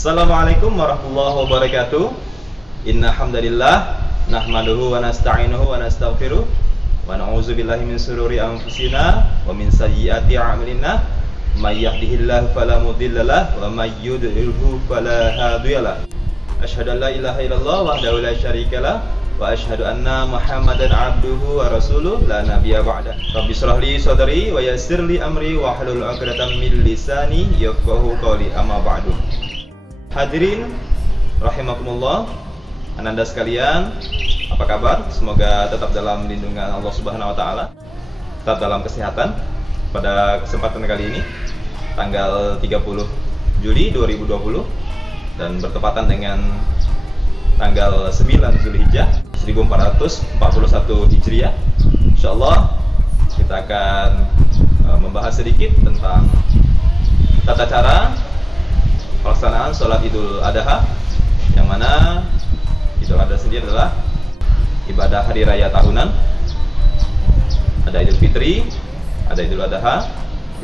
Assalamualaikum warahmatullahi wabarakatuh. Inna hamdalillah nahmaduhu wa nasta'inuhu wa nastaghfiruh wa na'udzu billahi min sururi anfusina wa min sayyiati a'malina. May yahdihillahu fala mudhillalah wa may yudlilhu fala hadiyalah. Asyhadu an la ilaha illallah wahdahu la syarikalah wa asyhadu anna Muhammadan abduhu wa rasuluh la nabiyya ba'dah. Rabbi shrah li sadri wa yassir li amri wa hlul 'uqdatam min lisani yafqahu qawli. Amma ba'du. Hadirin rahimakumullah, ananda sekalian, apa kabar? Semoga tetap dalam lindungan Allah Subhanahu wa taala, tetap dalam kesehatan. Pada kesempatan kali ini tanggal 30 Juli 2020 dan bertepatan dengan tanggal 9 Zulhijjah 1441 Hijriah. Insyaallah kita akan membahas sedikit tentang tata cara pelaksanaan sholat Idul Adha, yang mana Idul Adha sendiri adalah ibadah hari raya tahunan. Ada Idul Fitri, ada Idul Adha.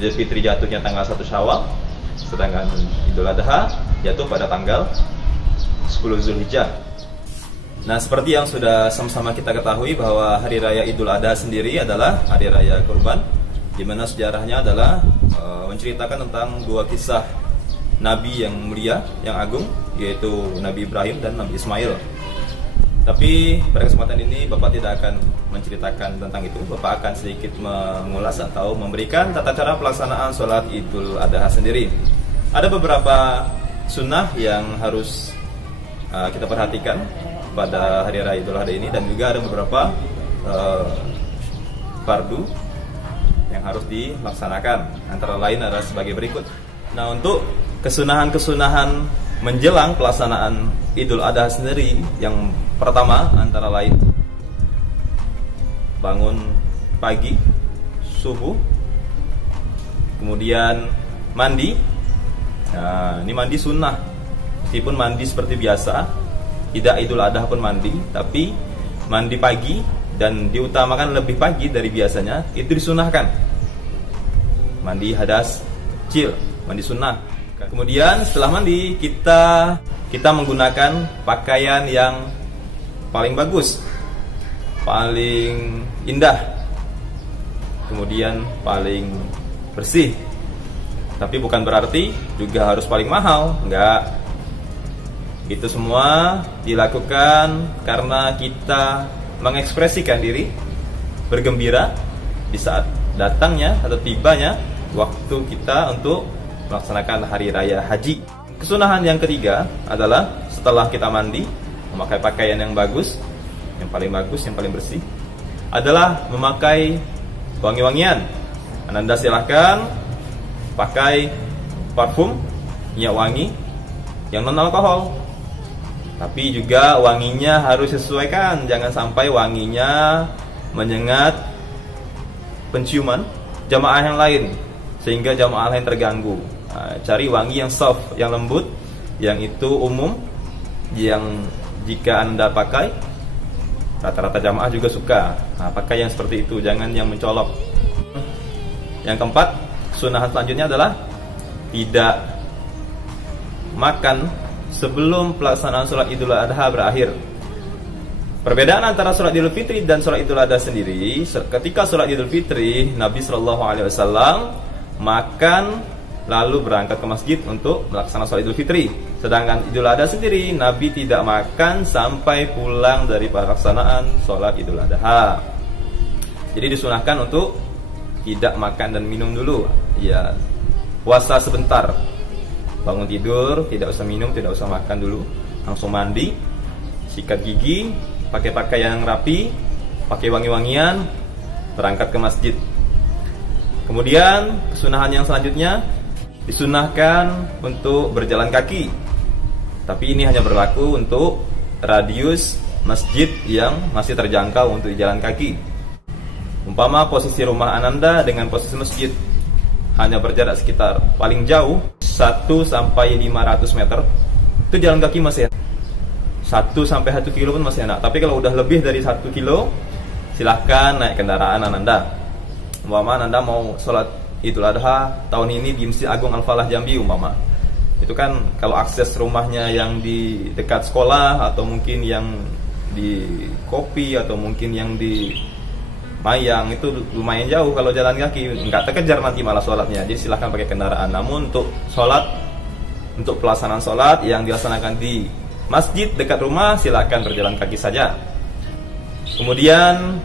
Idul Fitri jatuhnya tanggal 1 Syawal, sedangkan Idul Adha jatuh pada tanggal 10 Zulhijjah. Nah, seperti yang sudah sama-sama kita ketahui bahwa hari raya Idul Adha sendiri adalah hari raya kurban, di mana sejarahnya adalah menceritakan tentang dua kisah Nabi yang mulia, yang agung, yaitu Nabi Ibrahim dan Nabi Ismail. Tapi pada kesempatan ini Bapak tidak akan menceritakan tentang itu. Bapak akan sedikit mengulas atau memberikan tata cara pelaksanaan sholat Idul Adha sendiri. Ada beberapa sunnah yang harus kita perhatikan pada hari raya Idul Adha ini, dan juga ada beberapa fardu yang harus dilaksanakan. Antara lain adalah sebagai berikut. Nah, untuk kesunahan-kesunahan menjelang pelaksanaan Idul Adha sendiri, yang pertama antara lain bangun pagi, subuh, kemudian mandi. Nah, ini mandi sunnah, meskipun mandi seperti biasa, tidak Idul Adha pun mandi, tapi mandi pagi dan diutamakan lebih pagi dari biasanya, itu disunahkan. Mandi hadas kecil, mandi sunnah. Kemudian setelah mandi kita menggunakan pakaian yang paling bagus, paling indah, kemudian paling bersih. Tapi bukan berarti juga harus paling mahal, enggak. Itu semua dilakukan karena kita mengekspresikan diri bergembira di saat datangnya atau tibanya waktu kita untuk melaksanakan hari raya haji. Kesunahan yang ketiga adalah setelah kita mandi, memakai pakaian yang bagus, yang paling bersih, adalah memakai wangi-wangian. Anda silahkan pakai parfum, minyak wangi yang non alkohol, tapi juga wanginya harus disesuaikan. Jangan sampai wanginya menyengat penciuman jamaah yang lain, sehingga jamaah lain terganggu. Cari wangi yang soft, yang lembut, yang itu umum, yang jika Anda pakai rata-rata jamaah juga suka. Pakai yang seperti itu, jangan yang mencolok. Yang keempat, sunnah selanjutnya adalah tidak makan sebelum pelaksanaan sholat Idul Adha berakhir. Perbedaan antara sholat Idul Fitri dan sholat Idul Adha sendiri, ketika sholat Idul Fitri, Nabi SAW makan lalu berangkat ke masjid untuk melaksanakan sholat Idul Fitri. Sedangkan Idul Adha sendiri, Nabi tidak makan sampai pulang dari pelaksanaan sholat Idul Adha. Jadi disunahkan untuk tidak makan dan minum dulu. Ya, puasa sebentar, bangun tidur, tidak usah minum, tidak usah makan dulu, langsung mandi, sikat gigi, pakai pakaian yang rapi, pakai wangi-wangian, berangkat ke masjid. Kemudian kesunahan yang selanjutnya, disunahkan untuk berjalan kaki. Tapi ini hanya berlaku untuk radius masjid yang masih terjangkau untuk jalan kaki. Umpama posisi rumah Ananda dengan posisi masjid hanya berjarak sekitar paling jauh 1 sampai 500 meter, itu jalan kaki masih 1 sampai 1 kilo pun masih enak. Tapi kalau udah lebih dari 1 kilo, silahkan naik kendaraan Ananda. Umpama Ananda mau sholat Idul Adha tahun ini di Masjid Agung Al-Falah Jambi umpama, itu kan kalau akses rumahnya yang di dekat sekolah, atau mungkin yang di Kopi, atau mungkin yang di Mayang, itu lumayan jauh. Kalau jalan kaki nggak terkejar nanti malah sholatnya. Jadi silahkan pakai kendaraan. Namun untuk sholat, untuk pelaksanaan sholat yang dilaksanakan di masjid dekat rumah, silahkan berjalan kaki saja. Kemudian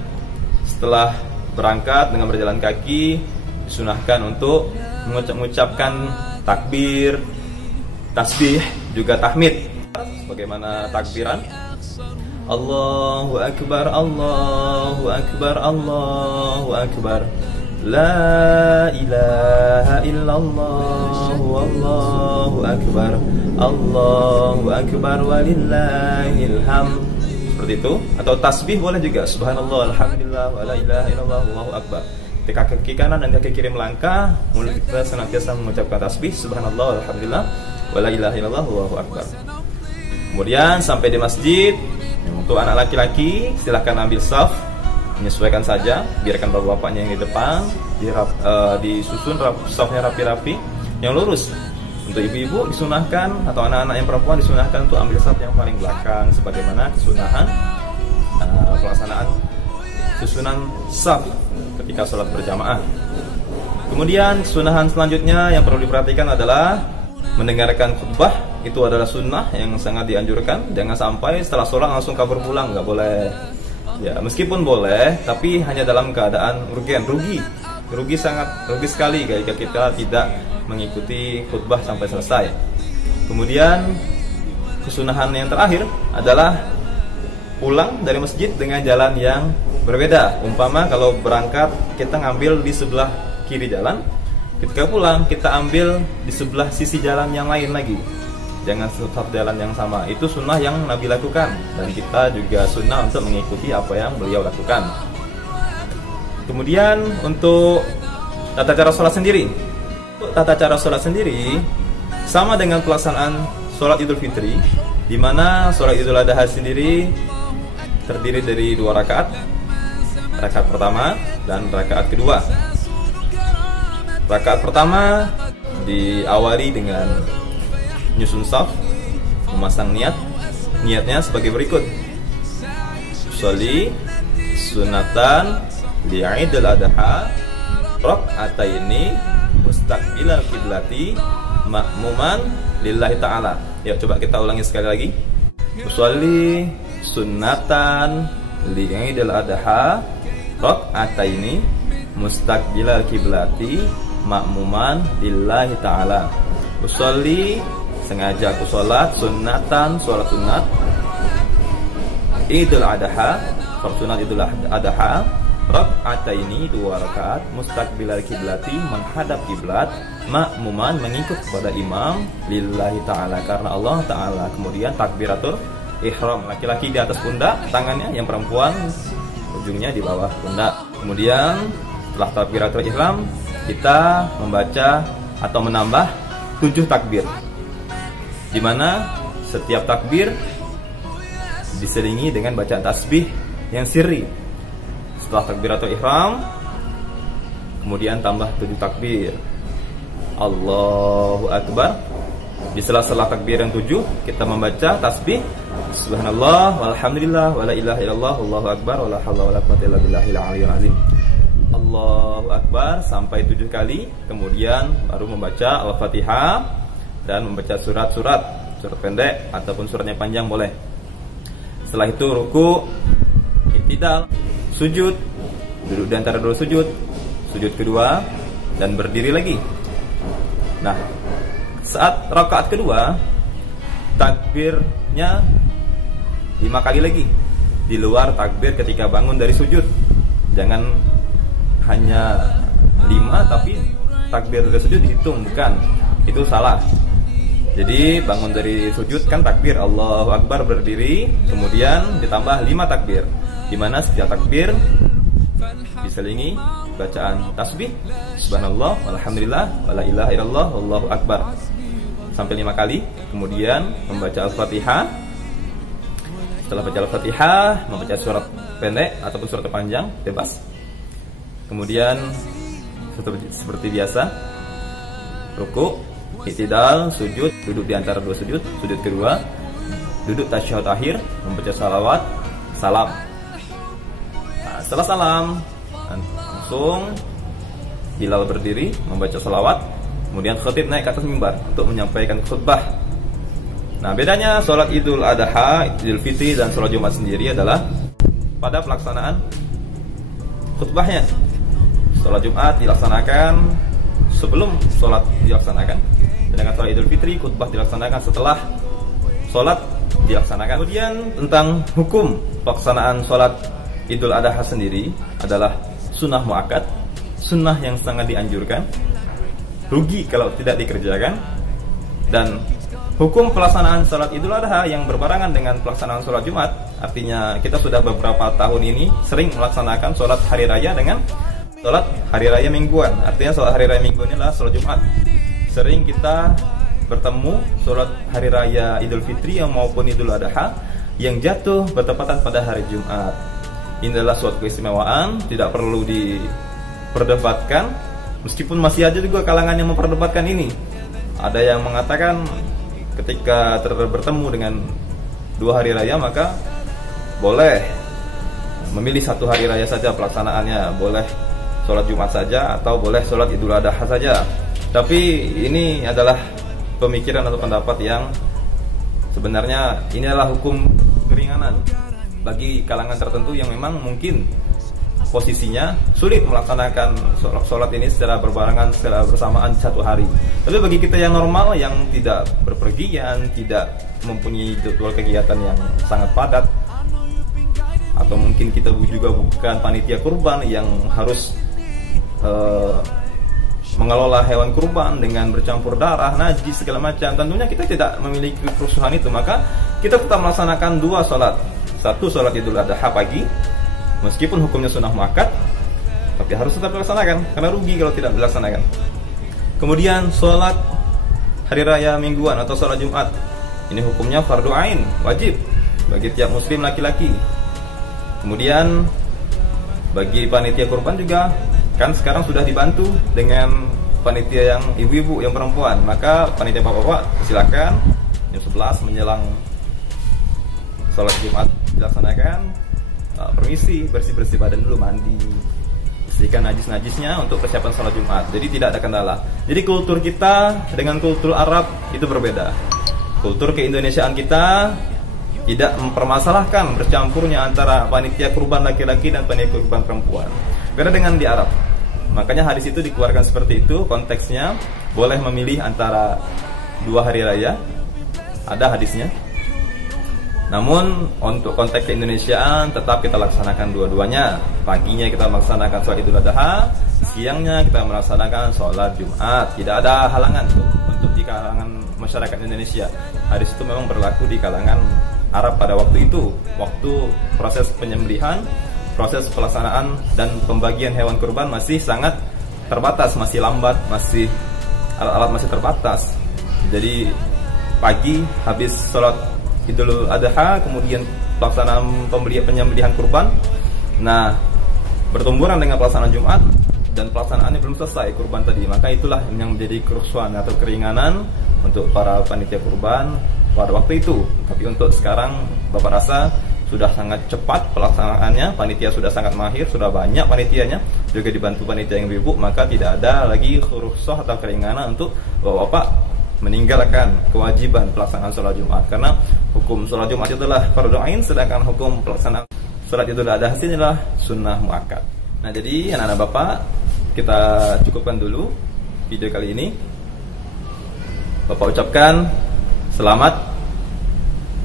setelah berangkat dengan berjalan kaki, disunahkan untuk mengucapkan takbir, tasbih, juga tahmid. Bagaimana takbiran? Allahu Akbar, Allahu Akbar, Allahu Akbar, La ilaha illallah, Wallahu Akbar, Allahu Akbar, walillahil hamd. Seperti itu. Atau tasbih boleh juga, Subhanallah, Alhamdulillah, wa la ilaha illallah, Allahu Akbar. Ketika kaki kanan dan kaki kiri melangkah, mulut kita senantiasa mengucapkan tasbih, Subhanallah, Alhamdulillah, wa la ilaha illallah, Allahu Akbar. Kemudian sampai di masjid. Untuk anak laki-laki silahkan ambil saf, menyesuaikan saja, biarkan bapak-bapaknya yang di depan, disusun safnya rapi-rapi, yang lurus. Untuk ibu-ibu disunahkan, atau anak-anak yang perempuan disunahkan untuk ambil saf yang paling belakang, sebagaimana kesunahan pelaksanaan susunan saf ketika sholat berjamaah. Kemudian kesunahan selanjutnya yang perlu diperhatikan adalah mendengarkan khutbah. Itu adalah sunnah yang sangat dianjurkan. Jangan sampai setelah sholat langsung kabur pulang, nggak boleh. Ya, meskipun boleh, tapi hanya dalam keadaan rugi sekali jika kita tidak mengikuti khutbah sampai selesai. Kemudian kesunahan yang terakhir adalah pulang dari masjid dengan jalan yang berbeda. Umpama kalau berangkat kita ngambil di sebelah kiri jalan, ketika pulang kita ambil di sebelah sisi jalan yang lain lagi. Jangan tetap jalan yang sama. Itu sunnah yang Nabi lakukan, dan kita juga sunnah untuk mengikuti apa yang beliau lakukan. Kemudian untuk tata cara sholat sendiri. Tata cara sholat sendiri sama dengan pelaksanaan sholat Idul Fitri, di mana sholat Idul Adha sendiri terdiri dari 2 rakaat. Rakaat pertama dan rakaat kedua. Rakaat pertama diawali dengan nyusun saf, memasang niatnya sebagai berikut: sholli sunatan li'idul adha rak'ataini mustaqbilal kiblati ma'muman lillahi ta'ala. Ya, coba kita ulangi sekali lagi. Sholli sunatan li'idul adha rak'ataini mustaqbilal kiblati ma'muman lillahi ta'ala. Usolli, sengaja aku sholat, sunnatan, sholat sunat Idul Adha, sunat Idul Adha, rak'ataini 2 rakaat, mustaqbilal kiblati, menghadap kiblat, ma'muman, mengikut kepada imam, lillahi ta'ala, karena Allah ta'ala. Kemudian takbiratul ihram, laki-laki di atas pundak tangannya, yang perempuan ujungnya di bawah pundak. Kemudian setelah takbiratul ihram, kita membaca atau menambah 7 takbir, di mana setiap takbir diselingi dengan bacaan tasbih yang sirri. Setelah takbiratul ihram, kemudian tambah 7 takbir, Allahu Akbar. Di sela-sela takbir yang 7, kita membaca tasbih Subhanallah, walhamdulillah, wala ilaha illallah, Allahu Akbar, wala haula wala quwwata illa billahil aliyyil azim. Allahu Akbar sampai 7 kali. Kemudian baru membaca Al-Fatihah dan membaca surat pendek ataupun suratnya panjang boleh. Setelah itu ruku, i'tidal, sujud, duduk di antara 2 sujud kedua, dan berdiri lagi. Nah, saat rakaat kedua, takbirnya 5 kali lagi, di luar takbir ketika bangun dari sujud. Jangan hanya 5 5 tapi takbir dari sujud dihitung, bukan. Itu salah. Jadi bangun dari sujud kan takbir Allahu Akbar, berdiri, kemudian ditambah 5 takbir, dimana setiap takbir diselingi bacaan tasbih subhanallah walhamdulillah wala ilaha illallah wallahu akbar sampai 5 kali. Kemudian membaca Al-Fatihah. Setelah baca Al-Fatihah, membaca surat pendek ataupun surat panjang, bebas. Kemudian seperti biasa, ruku, i'tidal, sujud, duduk di antara 2 sujud, sujud kedua, duduk tasyahud akhir, membaca salawat, salam. Nah, setelah salam, langsung Bilal berdiri, membaca salawat, kemudian khatib naik ke atas mimbar untuk menyampaikan khutbah. Nah, bedanya sholat Idul Adha, Idul Fitri, dan sholat Jumat sendiri adalah pada pelaksanaan khutbahnya. Sholat Jumat dilaksanakan sebelum sholat dilaksanakan, sedangkan sholat Idul Fitri khutbah dilaksanakan setelah sholat dilaksanakan. Kemudian tentang hukum pelaksanaan sholat Idul Adha sendiri adalah sunnah muakkad, sunnah yang sangat dianjurkan, rugi kalau tidak dikerjakan. Dan hukum pelaksanaan sholat Idul Adha yang berbarengan dengan pelaksanaan sholat Jumat, artinya kita sudah beberapa tahun ini sering melaksanakan sholat hari raya dengan sholat hari raya mingguan. Artinya sholat hari raya mingguan ini adalah sholat Jumat. Sering kita bertemu sholat hari raya Idul Fitri maupun Idul Adha yang jatuh bertepatan pada hari Jumat. Ini adalah suatu keistimewaan, tidak perlu diperdebatkan. Meskipun masih ada juga kalangan yang memperdebatkan ini. Ada yang mengatakan ketika bertemu dengan 2 hari raya maka boleh memilih 1 hari raya saja pelaksanaannya, boleh sholat Jumat saja atau boleh sholat Idul Adha saja. Tapi ini adalah pemikiran atau pendapat yang sebenarnya ini adalah hukum keringanan bagi kalangan tertentu yang memang mungkin posisinya sulit melaksanakan sholat ini secara berbarengan, secara bersamaan 1 hari. Tapi bagi kita yang normal, yang tidak berpergian, tidak mempunyai jadwal kegiatan yang sangat padat, atau mungkin kita juga bukan panitia kurban yang harus mengelola hewan kurban dengan bercampur darah, najis, segala macam, tentunya kita tidak memiliki kerusuhan itu, maka kita tetap melaksanakan 2 sholat. 1 sholat Idul Adha pagi, meskipun hukumnya sunnah muakkad, tapi harus tetap dilaksanakan karena rugi kalau tidak dilaksanakan. Kemudian sholat hari raya mingguan atau sholat Jumat, ini hukumnya fardu ain, wajib bagi tiap muslim laki-laki. Kemudian bagi panitia kurban juga, kan sekarang sudah dibantu dengan panitia yang ibu-ibu, yang perempuan, maka panitia bapak-bapak silakan jam 11 menjelang sholat Jumat dilaksanakan, permisi bersih-bersih badan dulu, mandi, bersihkan najis-najisnya untuk persiapan sholat Jumat. Jadi tidak ada kendala. Jadi kultur kita dengan kultur Arab itu berbeda. Kultur keindonesiaan kita tidak mempermasalahkan bercampurnya antara panitia kurban laki-laki dan panitia kurban perempuan. Beda dengan di Arab. Makanya hadis itu dikeluarkan seperti itu, konteksnya boleh memilih antara 2 hari raya, ada hadisnya. Namun untuk konteks keindonesiaan tetap kita laksanakan dua-duanya. Paginya kita melaksanakan sholat Idul Adha, siangnya kita melaksanakan sholat Jumat. Tidak ada halangan untuk di kalangan masyarakat Indonesia. Hadis itu memang berlaku di kalangan Arab pada waktu itu. Waktu proses penyembelihan, proses pelaksanaan dan pembagian hewan kurban masih sangat terbatas, masih lambat, masih alat-alat masih terbatas. Jadi pagi habis sholat Idul Adha, kemudian pelaksanaan penyembelihan kurban. Nah, bertumburan dengan pelaksanaan Jumat dan pelaksanaannya belum selesai kurban tadi. Maka itulah yang menjadi kerusuhan atau keringanan untuk para panitia kurban pada waktu itu. Tapi untuk sekarang Bapak rasa sudah sangat cepat pelaksanaannya, panitia sudah sangat mahir, sudah banyak panitianya, juga dibantu panitia yang ibu, maka tidak ada lagi rukhsah atau keringanan untuk Bapak meninggalkan kewajiban pelaksanaan sholat Jumat, karena hukum sholat Jumat itu adalah fardu ain, sedangkan hukum pelaksanaan sholat Idul Adha ini adalah sunnah muakkad. Nah, jadi anak-anak Bapak, kita cukupkan dulu video kali ini. Bapak ucapkan selamat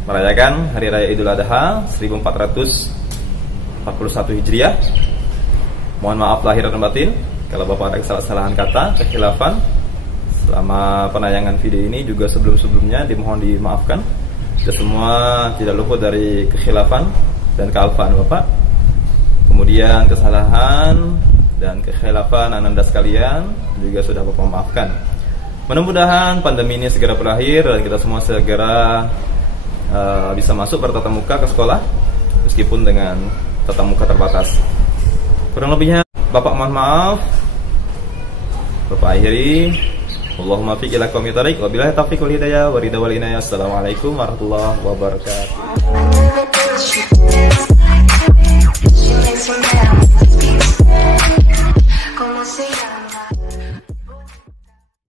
merayakan Hari Raya Idul Adha 1441 Hijriah. Mohon maaf lahir dan batin. Kalau Bapak ada kesalahan kata, kekhilafan selama penayangan video ini juga sebelum-sebelumnya dimohon dimaafkan. Kita semua tidak luput dari kekhilafan dan kealfaan Bapak. Kemudian kesalahan dan kekhilafan Anda sekalian juga sudah Bapak maafkan. Mudah-mudahan pandemi ini segera berakhir dan kita semua segera bisa masuk bertatap muka ke sekolah, meskipun dengan tatap muka terbatas. Kurang lebihnya Bapak mohon maaf. Bapak akhiri. Allahumma fiq ila qaumit thariq wa billahi taufiq wal hidayah wa ridha wal inayah. Assalamualaikum warahmatullahi wabarakatuh.